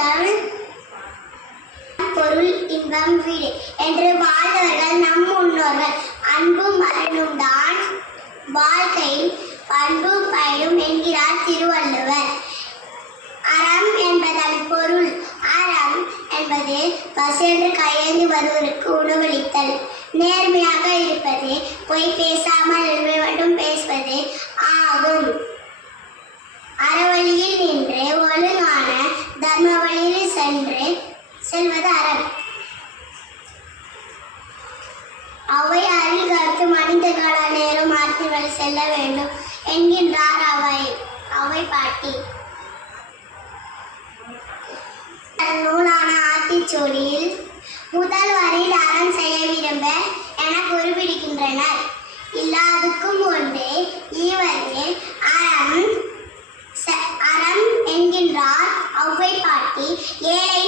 முதல் பொருள் இன்பம் வீடு என்று வாழ்ந்தவர்கள் நம் முன்னோர்கள். அன்பும் மரணும் தான் வாழ்க்கையில் பண்பும் பயனும் என்கிறார் திருவள்ளுவர். அறம் என்பதன் பொருள். அறம் என்பது பசியென்று கையேந்தி வருவதற்கு உணவளித்தல், நேர்மையாக இருப்பது, பொய் பேசாமல் உண்மை மட்டும் பேசுவது ஆகும். அறவழியில் நின்று ஒழுங்கான தர்ம வழியில் செல்வது அறம். அவை அருள் கருத்து மனிதர்கள் அனைவரும் ஆற்றில் செல்ல வேண்டும் என்கின்றார் அவை பாட்டி. நூலான ஆத்திச்சூடியில் முதல் வரியில் அறம் செய்ய விரும்ப என குறிப்பிடுகின்றனர். இல்லாதுக்கும் ஒன்று இவரில் அறம் என்கின்றார் அவை பாட்டி. ஏழை